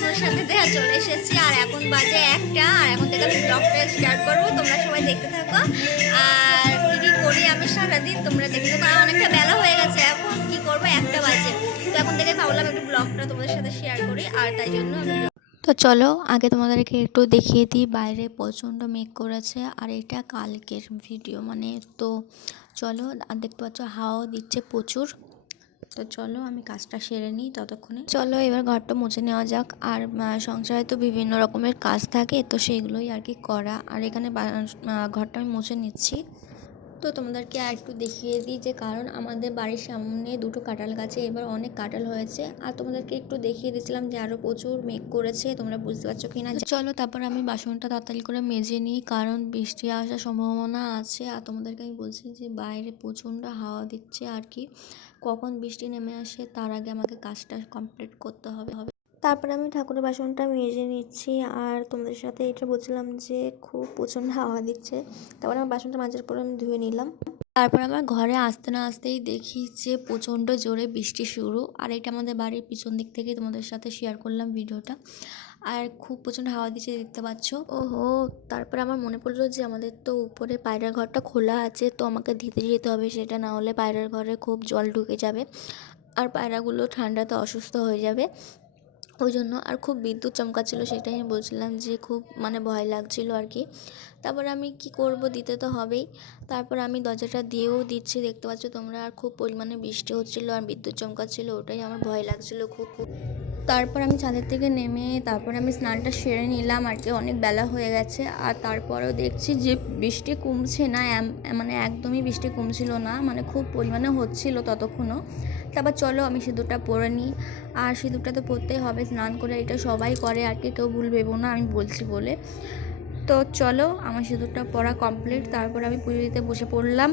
তোমার সাথে দেখা চলে এসেছি আর এখন বাজে 1টা আর এখন থেকে আমি ব্লগটা স্টার্ট করবো। তোমরা সবাই দেখতে থাকো আর কি কি করি আমি সারাদিন তোমরা দেখতে থাকো। আর অনেকটা বেলা হয়ে গেছে, এখন কি করবো 1টা বাজে, তো এখন থেকে ভাবলাম একটু ব্লগটা তোমাদের সাথে শেয়ার করি আর তাই জন্য আমি তো চলো আগে তোমাদেরকে একটু দেখিয়ে দিই। বাইরে প্রচণ্ড মেঘ করেছে আর এটা কালকের ভিডিও মানে, তো চলো। আর দেখতে পাচ্ছ হাওয়া দিচ্ছে প্রচুর। তো চলো আমি কাজটা সেরে নিই ততক্ষণে। চলো এবার ঘরটা মুছে নেওয়া যাক। আর সংসারে তো বিভিন্ন রকমের কাজ থাকে, তো সেইগুলোই আর কি করা। আর এখানে ঘরটা আমি মুছে নিচ্ছি। তো তোমাদেরকে আর একটু দেখিয়ে দিই যে কারণ আমাদের বাড়ির সামনে দুটো কাঁঠাল গাছে এবার অনেক কাঁঠাল হয়েছে। আর তোমাদেরকে একটু দেখিয়ে দিয়েছিলাম যে আরও প্রচুর মেঘ করেছে, তোমরা বুঝতে পারছো কি না। চলো তারপর আমি বাসনটা তাড়াতাড়ি করে মেজে নিই কারণ বৃষ্টি আসার সম্ভাবনা আছে। আর তোমাদেরকে আমি বলছি যে বাইরে প্রচণ্ড হাওয়া দিচ্ছে আর কি, কখন বৃষ্টি নেমে আসে তার আগে আমাকে কাজটা কমপ্লিট করতে হবে। তারপরে আমি ঠাকুরের বাসনটা মেজে নিচ্ছি আর তোমাদের সাথে এটা বলছিলাম যে খুব প্রচণ্ড হাওয়া দিচ্ছে। তারপরে আমার বাসনটা মাজার পরে আমি ধুয়ে নিলাম। তারপর আমার ঘরে আসতে না আসতেই দেখি যে প্রচণ্ড জোরে বৃষ্টি শুরু। আর এটা আমাদের বাড়ির পিছন দিক থেকে তোমাদের সাথে শেয়ার করলাম ভিডিওটা। আর খুব প্রচণ্ড হাওয়া দিচ্ছে দেখতে পাচ্ছ। ওহো, তারপরে আমার মনে পড়লো যে আমাদের তো উপরে পায়রার ঘরটা খোলা আছে, তো আমাকে দিতে যেতে হবে সেটা, না হলে পায়রার ঘরে খুব জল ঢুকে যাবে আর পায়রাগুলো ঠান্ডাতে অসুস্থ হয়ে যাবে ওই জন্য। আর খুব বিদ্যুৎ চমকাচ্ছিলো, সেটাই আমি বলছিলাম যে খুব মানে ভয় লাগছিলো আর কি। তারপর আমি কি করব, দিতে তো হবেই। তারপর আমি দরজাটা দিয়েও দিচ্ছি দেখতে পাচ্ছ তোমরা। আর খুব পরিমাণে বৃষ্টি হচ্ছিলো আর বিদ্যুৎ চমকাচ্ছিলো, ওটাই আমার ভয় লাগছিলো খুব খুব। তারপর আমি ছাদের থেকে নেমে তারপর আমি স্নানটা সেরে নিলাম আর কি, অনেক বেলা হয়ে গেছে। আর তারপরেও দেখছি যে বৃষ্টি কমছে না, মানে একদমই বৃষ্টি কমছিল না, মানে খুব পরিমাণে হচ্ছিল ততক্ষণও। তারপর চলো আমি সিঁদুরটা পরে নিই। আর সিঁদুরটা তো পরতেই হবে স্নান করে, এটা সবাই করে আর কি, কেউ ভুল ভেবো না আমি বলছি বলে। তো চলো আমার সিঁদুরটা পরা কমপ্লিট, তারপর আমি পুজো দিতে বসে পড়লাম।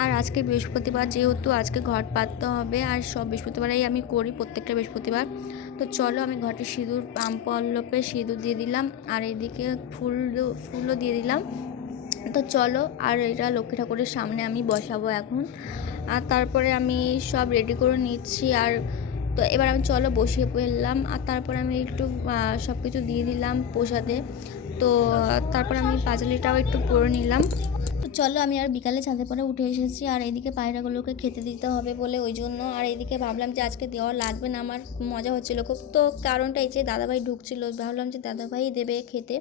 আর আজকে বৃহস্পতিবার যেহেতু আজকে ঘট পাততে হবে, আর সব বৃহস্পতিবারেই আমি করি প্রত্যেকটা বৃহস্পতিবার। তো চলো আমি ঘটে সিঁদুর পল্লবে সিঁদুর দিয়ে দিলাম আর এইদিকে ফুলও দিয়ে দিলাম। তো চলো আর এটা লক্ষ্মী ঠাকুরের সামনে আমি বসাবো এখন। আর তারপরে আমি সব রেডি করে নিচ্ছি। আর তো এবার আমি চলো বসিয়ে ফেললাম। আর তারপরে আমি একটু সব কিছু দিয়ে দিলাম প্রসাদে। তো তারপর আমি পাঁচালিটাও একটু পরে নিলাম। তো চলো আমি আর বিকালে ছাদে পরে উঠে এসেছি। আর এইদিকে পায়রাগুলোকে খেতে দিতে হবে বলে ওই জন্য। আর এইদিকে ভাবলাম যে আজকে দেওয়া লাগবে না, আমার মজা হচ্ছিলো খুব। তো কারণটা এই যে দাদাভাই ঢুকছিল, ভাবলাম যে দাদাভাই দেবে খেতে।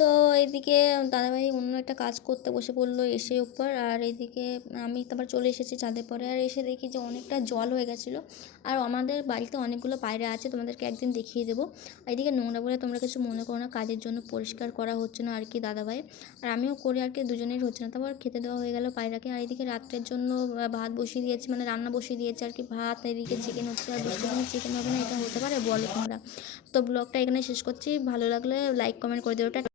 তো এইদিকে দাদাভাই অন্য একটা কাজ করতে বসে পড়লো এসে উপর। আর এইদিকে আমি তারপর চলে এসেছি ছাদে পরে। আর এসে দেখি যে অনেকটা জল হয়ে গেছিলো। আর আমাদের বাড়িতে অনেকগুলো পায়রা আছে, তোমাদেরকে একদিন দেখিয়ে দেবো। এইদিকে নোংরা বলে তোমরা কিছু মনে করো না, কাজের জন্য পরিষ্কার করা হচ্ছে না আর কি দাদাভাই। আর আমিও করি আর কি, দুজনেই হচ্ছে না। তারপর খেতে দেওয়া হয়ে গেল পায়রাকে। আর এদিকে রাত্রের জন্য ভাত বসিয়ে দিয়েছি, মানে রান্না বসিয়ে দিয়েছে আর কি, ভাত। এদিকে চিকেন হচ্ছে। আর বৃষ্টির দিনে চিকেন হবে না, এটা হতে পারে বলো তোমরা। তো ব্লগটা এখানে শেষ করছি, ভালো লাগলে লাইক কমেন্ট করে দেবো।